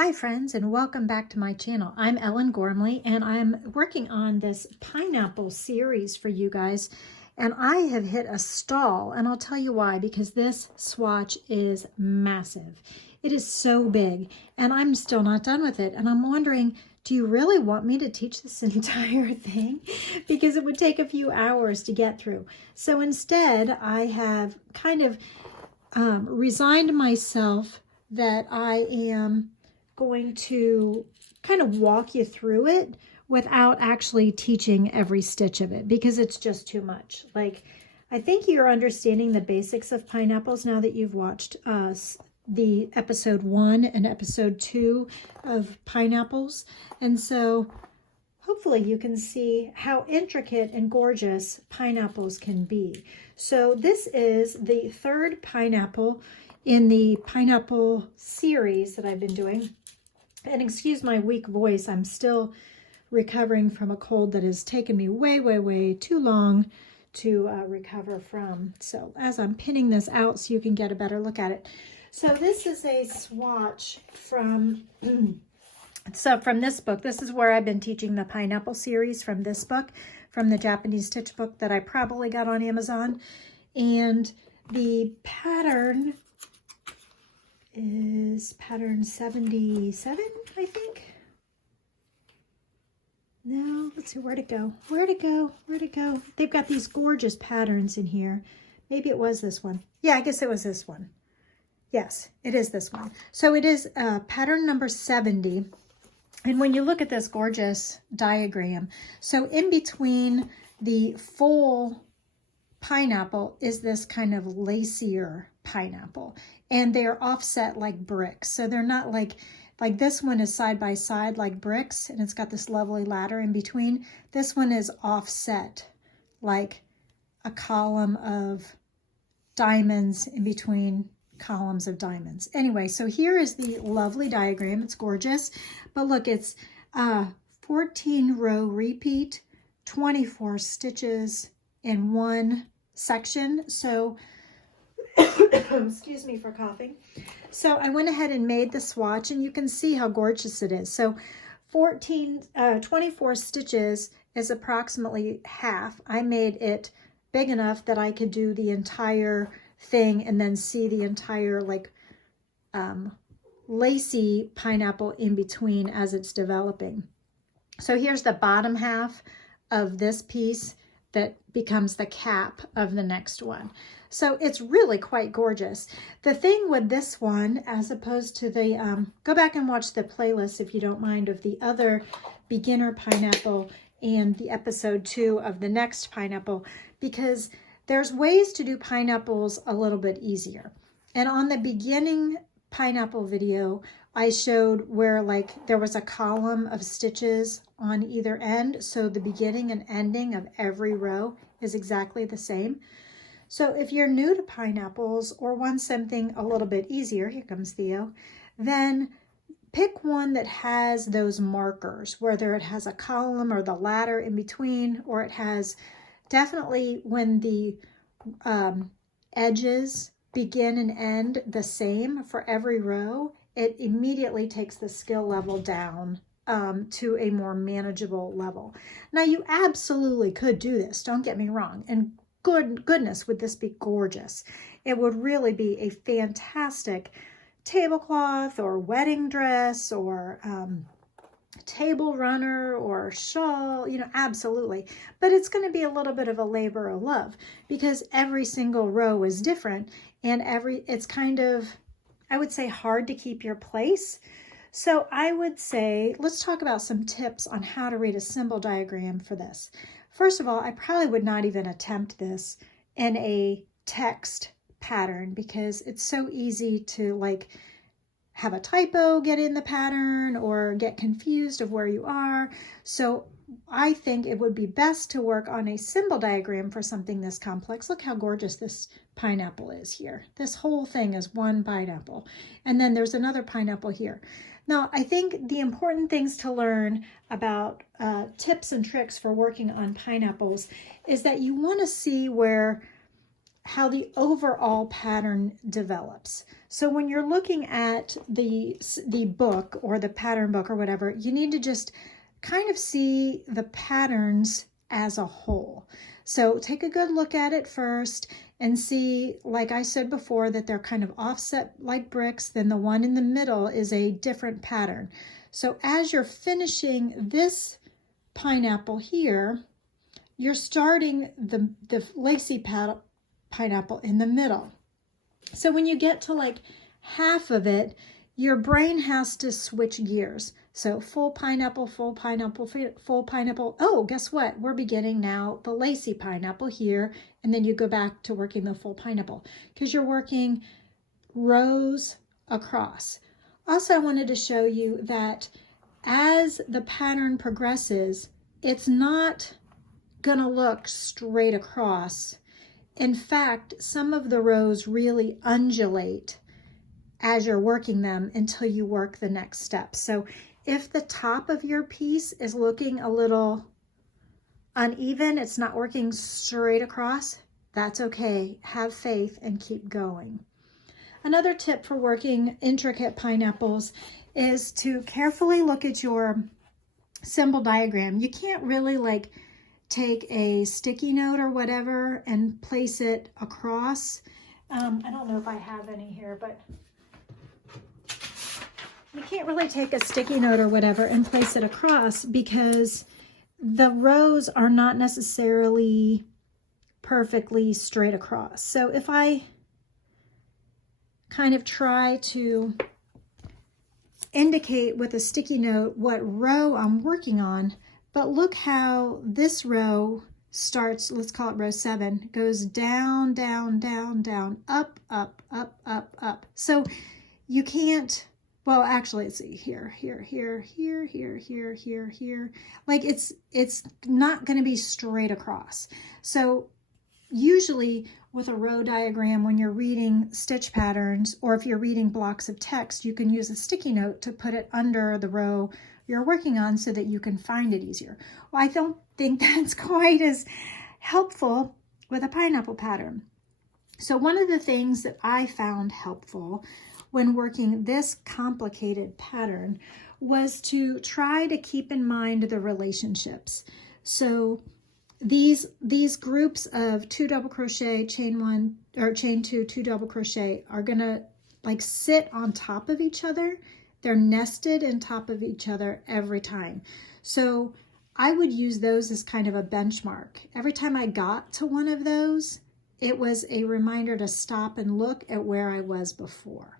Hi friends, and welcome back to my channel. I'm Ellen Gormley and I'm working on this pineapple series for you guys, and I have hit a stall, and I'll tell you why, because this swatch is massive. It is so big and I'm still not done with it, and I'm wondering, do you really want me to teach this entire thing? Because it would take a few hours to get through. So instead I have kind of resigned myself that I am going to kind of walk you through it without actually teaching every stitch of it, because it's just too much. Like, I think you're understanding the basics of pineapples now that you've watched the episode 1 and episode 2 of pineapples. And so hopefully you can see how intricate and gorgeous pineapples can be. So this is the third pineapple in the pineapple series that I've been doing. And excuse my weak voice, I'm still recovering from a cold that has taken me way too long to recover from. So as I'm pinning this out so you can get a better look at it. So this is a swatch from, from this book. This is where I've been teaching the pineapple series, from this book, from the Japanese stitch book that I probably got on Amazon. And the pattern is pattern 77, I think. No, let's see, where'd it go? Where'd it go? Where'd it go? They've got these gorgeous patterns in here. Maybe it was this one. Yeah, I guess it was this one. Yes, it is this one. So it is pattern number 70. And when you look at this gorgeous diagram, so in between the full pineapple is this kind of lacier pineapple, and they're offset like bricks. So they're not like this one is side by side like bricks, and it's got this lovely ladder in between. This one is offset like a column of diamonds in between columns of diamonds. Anyway, so here is the lovely diagram. It's gorgeous, but look, it's 14 row repeat, 24 stitches in one section. So excuse me for coughing. So I went ahead and made the swatch, and you can see how gorgeous it is. So 24 stitches is approximately half. I made it big enough that I could do the entire thing and then see the entire like lacy pineapple in between as it's developing. So here's the bottom half of this piece that becomes the cap of the next one. So it's really quite gorgeous. The thing with this one, as opposed to the, go back and watch the playlist if you don't mind, of the other beginner pineapple and the episode 2 of the next pineapple, because there's ways to do pineapples a little bit easier. And on the beginning pineapple video, I showed where like there was a column of stitches on either end. So the beginning and ending of every row is exactly the same. So if you're new to pineapples or want something a little bit easier, here comes Theo, then pick one that has those markers, whether it has a column or the ladder in between, or it has definitely when the edges begin and end the same for every row, it immediately takes the skill level down to a more manageable level. Now, you absolutely could do this, don't get me wrong, and goodness, would this be gorgeous. It would really be a fantastic tablecloth or wedding dress or table runner or shawl, you know, absolutely. But it's going to be a little bit of a labor of love, because every single row is different, and it's kind of, I would say, hard to keep your place. So I would say, let's talk about some tips on how to read a symbol diagram for this. First of all, I probably would not even attempt this in a text pattern, because it's so easy to like have a typo get in the pattern or get confused of where you are. So I think it would be best to work on a symbol diagram for something this complex. Look how gorgeous this pineapple is here. This whole thing is one pineapple. And then there's another pineapple here. Now, I think the important things to learn about tips and tricks for working on pineapples is that you want to see where how the overall pattern develops. So when you're looking at the book or the pattern book or whatever, you need to just kind of see the patterns as a whole. So take a good look at it first and see, like I said before, that they're kind of offset like bricks. Then the one in the middle is a different pattern. So as you're finishing this pineapple here, you're starting the lacy pineapple in the middle. So when you get to like half of it, your brain has to switch gears. So full pineapple, full pineapple, full pineapple. Oh, guess what? We're beginning now the lacy pineapple here, and then you go back to working the full pineapple because you're working rows across. Also, I wanted to show you that as the pattern progresses, it's not gonna look straight across. In fact, some of the rows really undulate as you're working them until you work the next step. So if the top of your piece is looking a little uneven, it's not working straight across, that's okay. Have faith and keep going. Another tip for working intricate pineapples is to carefully look at your symbol diagram. You can't really like take a sticky note or whatever and place it across. I don't know if I have any here, but you can't really take a sticky note or whatever and place it across because the rows are not necessarily perfectly straight across. So if I kind of try to indicate with a sticky note what row I'm working on, but look how this row starts, let's call it row 7, goes down, down, down, down, up, up, up, up, up. So you can't, well, actually, let's see, here, here, here, here, here, here, here, here. Like it's not going to be straight across. So usually with a row diagram, when you're reading stitch patterns, or if you're reading blocks of text, you can use a sticky note to put it under the row you're working on so that you can find it easier. Well, I don't think that's quite as helpful with a pineapple pattern. So one of the things that I found helpful when working this complicated pattern was to try to keep in mind the relationships. So these groups of 2 double crochet, chain 1 or chain 2, 2 double crochet are gonna like sit on top of each other. They're nested on top of each other every time. So I would use those as kind of a benchmark. Every time I got to one of those, it was a reminder to stop and look at where I was before.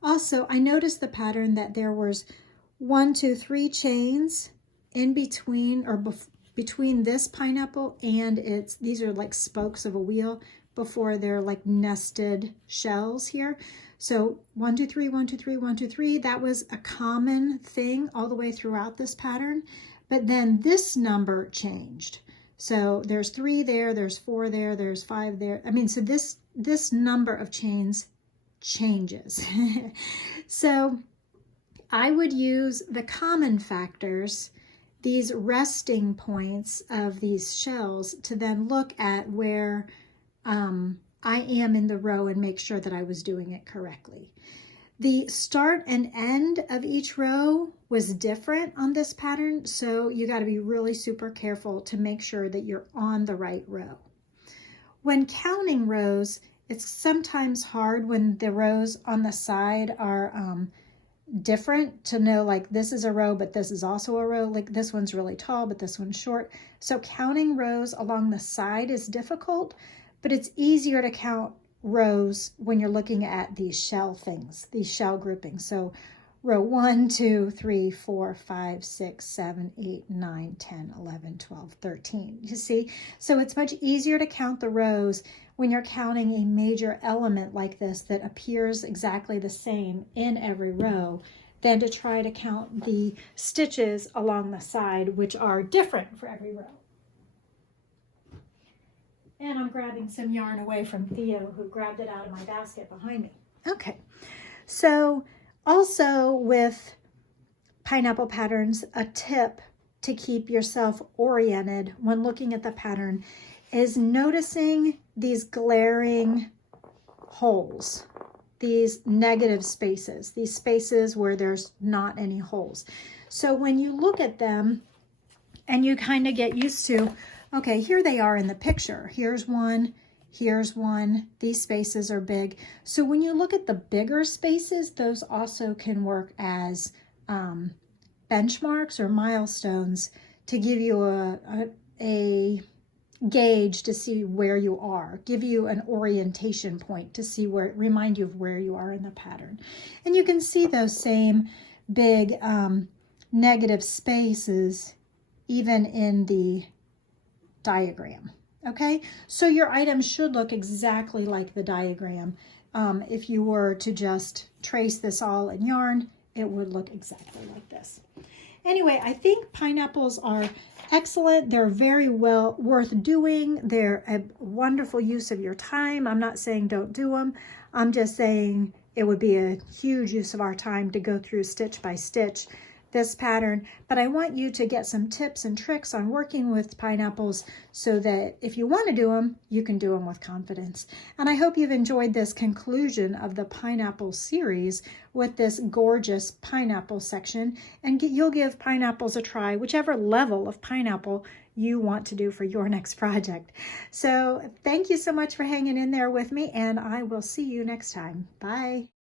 Also, I noticed the pattern that there was 1, 2, 3 chains in between or between this pineapple and these are like spokes of a wheel before they're like nested shells here. So 1, 2, 3, 1, 2, 3, 1, 2, 3, that was a common thing all the way throughout this pattern. But then this number changed. So there's 3 there, there's 4 there, there's 5 there. I mean, so this number of chains changes. So I would use the common factors, these resting points of these shells, to then look at where I am in the row and make sure that I was doing it correctly. The start and end of each row was different on this pattern, so you got to be really super careful to make sure that you're on the right row. When counting rows, it's sometimes hard when the rows on the side are different to know, like this is a row, but this is also a row. Like this one's really tall, but this one's short. So counting rows along the side is difficult, but it's easier to count rows when you're looking at these shell things, these shell groupings. So row 1, 2, 3, 4, 5, 6, 7, 8, 9, 10, 11, 12, 13. You see? So it's much easier to count the rows when you're counting a major element like this that appears exactly the same in every row than to try to count the stitches along the side, which are different for every row. And I'm grabbing some yarn away from Theo, who grabbed it out of my basket behind me. Okay, so also with pineapple patterns, a tip to keep yourself oriented when looking at the pattern is noticing these glaring holes, these negative spaces, these spaces where there's not any holes. So when you look at them and you kind of get used to, okay, here they are in the picture. Here's one, these spaces are big. So when you look at the bigger spaces, those also can work as benchmarks or milestones to give you a gauge to see where you are, give you an orientation point to see where, remind you of where you are in the pattern. And you can see those same big negative spaces even in the diagram. Okay, so your item should look exactly like the diagram. If you were to just trace this all in yarn, it would look exactly like this. Anyway, I think pineapples are excellent. They're very well worth doing. They're a wonderful use of your time. I'm not saying don't do them. I'm just saying it would be a huge use of our time to go through stitch by stitch this pattern, but I want you to get some tips and tricks on working with pineapples so that if you want to do them, you can do them with confidence. And I hope you've enjoyed this conclusion of the pineapple series with this gorgeous pineapple section, and you'll give pineapples a try, whichever level of pineapple you want to do for your next project. So thank you so much for hanging in there with me, and I will see you next time. Bye.